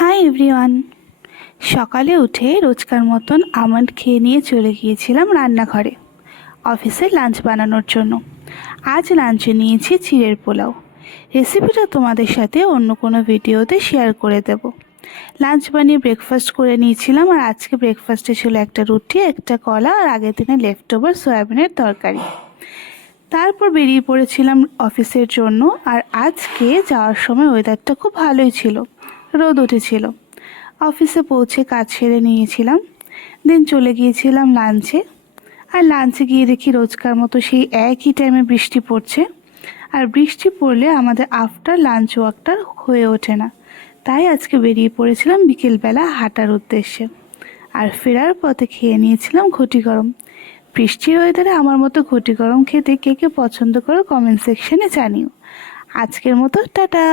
Hi everyone. সকালে উঠে রোজকার মতন আমন্ড খেয়ে নিয়ে চলে গিয়েছিলাম রান্নাঘরে অফিসে লাঞ্চ বানানোর জন্য। আজ লাঞ্চে নিয়েছি চিড়ের পোলাও। রেসিপিটা তোমাদের সাথে অন্য কোনো ভিডিওতে শেয়ার করে দেব। লাঞ্চ বানিয়ে ব্রেকফাস্ট করে নিয়েছিলাম, আর আজকে ব্রেকফাস্টে ছিল একটা রুটি, একটা কলা, আর আগের দিনে লেফট ওভার সয়াবিনের তরকারি। তারপর বেরিয়ে পড়েছিলাম অফিসের জন্য। আর আজকে যাওয়ার সময় ওয়েদারটা খুব ভালোই ছিল, রোদ উঠেছিল। অফিসে পৌঁছে কাজ সেরে নিয়েছিলাম, দেন চলে গিয়েছিলাম লাঞ্চে। আর লাঞ্চে গিয়ে দেখি রোজকার মতো সেই একই টাইমে বৃষ্টি পড়ছে। আর বৃষ্টি পড়লে আমাদের আফটার লাঞ্চ ওয়াকটা হয়ে ওঠে না, তাই আজকে বেরিয়ে পড়েছিলাম বিকেলবেলা হাঁটার উদ্দেশ্যে। আর ফেরার পথে খেয়ে নিয়েছিলাম ঘটি গরম। বৃষ্টির ওয়েদারে আমার মতো ঘটি গরম খেতে কে কে পছন্দ করো কমেন্ট সেকশনে জানিও। আজকের মতো টাটা।